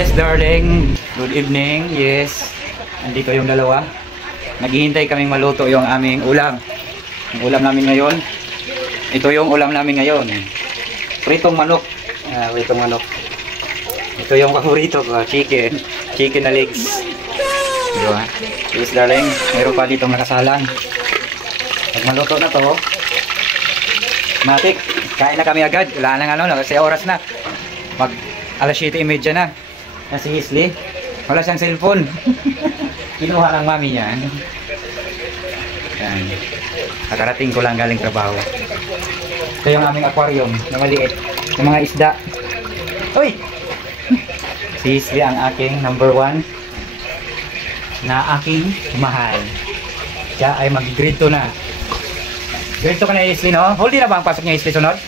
Yes, darling. Good evening. Yes. Andito yung dalawa. Naghihintay kaming maluto yung aming ulam. Yung ulam namin ngayon. Ito yung ulam namin ngayon. Pritong manok. Pritong manok. Ito yung paborito ko. Chicken. Chicken na legs. Diba? Yes, darling. Mayroon pa ditong nakasalang. Pag maluto na to, matik. Kain na kami agad. Wala nang ano. Kasi oras na. Mag alas 7:30 na. Na si Isley. Wala siyang cellphone. Kinuha ng mami niya. Yan. Nakarating ko lang galing trabaho. Ito yung aming aquarium na maliit. Yung mga isda. Uy! Si Isley ang aking number 1 na aking mahal. Siya ay mag-grade 2 na. Grade 2 ka na, Isley, no? Huli na ba ang pasok niya, Isley, sunod?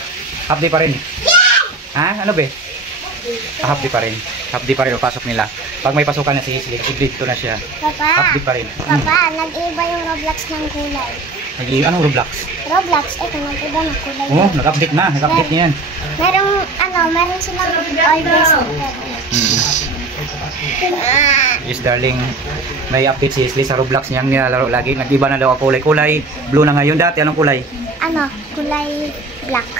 Half day pa rin. Ha? Ano ba? Half day pa rin. Half day pa rin ang pasok nila. Pag may pasukan na si Isley, kasi grade 2 na siya. Papa, half day pa rin. Papa, nag-iba yung Roblox ng kulay. Nag-iba? Anong Roblox? Roblox, ito, nag-iba ng kulay. Oh, nag-update na. Nag-update niya yan. Meron silang always. Yes, darling. May update si Isley sa Roblox niyang nilalaro lagi. Nag-iba na daw ang kulay-kulay. Blue na ngayon. Dati, anong kulay? Kulay black.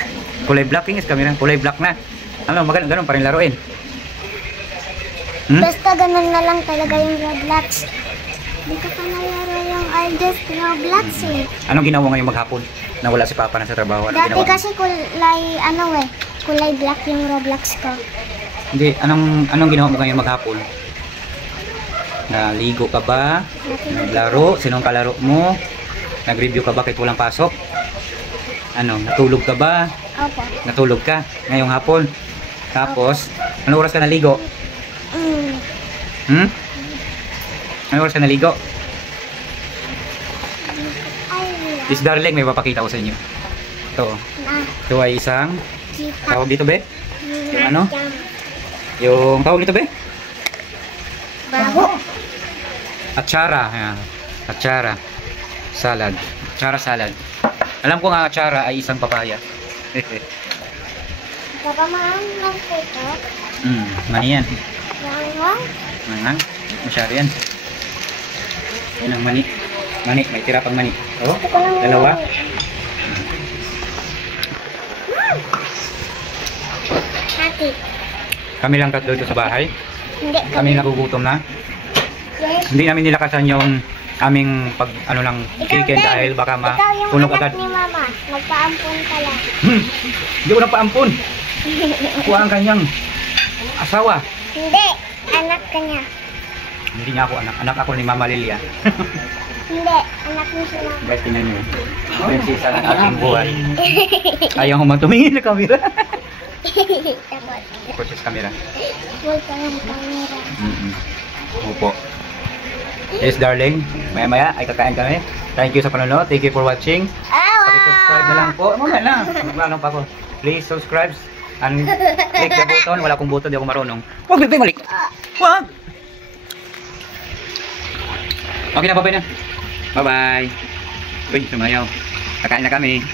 Kulay black, tingis kami rin. Kulay black na. Ano, ganun pa rin laruin. Basta ganun na lang talaga yung Roblox. Hindi ko pa nalaro yung oldest Roblox eh. Anong ginawa ngayong maghapon? Na wala si Papa na sa trabaho. Dati kasi kulay black yung Roblox ko. Hindi, anong ginawa mo ngayong maghapon? Naligo ka ba? Naglaro? Sinong kalaro mo? Nag-review ka ba kahit walang pasok? Natulog ka ba? Opo. Natulog ka ngayong hapon. Tapos, anong oras ka naligo? Anong oras ka naligo? This darling, may papakita ko sa inyo. Ito ay isang tawag dito, be? Yung ano? Yung tawag dito, be? Bago. Atsara. Atsara. Salad. Atsara salad. Alam ko nga atsara ay isang papaya. Papa, mahal ng photo? Mani yan. Mahal? Masyado yan. Yan ang mani. Mani, may tira pang mani. Oh, dalawa. Hati. Kami lang tatlo dito sa bahay. Hindi. Kami nagugutom na. Yes. Hindi namin nilakasan yung aming weekend dahil baka matunog agad. Ikaw yung anak ni Mama. Magpaampun ka lang. Hindi ko nagpaampun. Ako ang kanyang asawa. Hindi. Anak ka niya. Hindi niya ako anak. Anak ako ni Mama Lilia. Hindi. Anak niya si Mama. Guys, tingnan niyo. Prinsesa ng aking buhay. Ayaw ko tumingin na camera. Proses camera. Huwag ka ng camera. Opo. Yes, darling. Maya-maya ay kakain kami. Thank you sa panonood. Thank you for watching. Subscribe na lang po. Mamaya na. Maglalong pa ako. Please subscribe and click the button. Wala akong button. Di ako marunong. Huwag balik. Huwag. Okay na, bye-bye na. Bye-bye. Uy, sumayaw. Kakain na kami.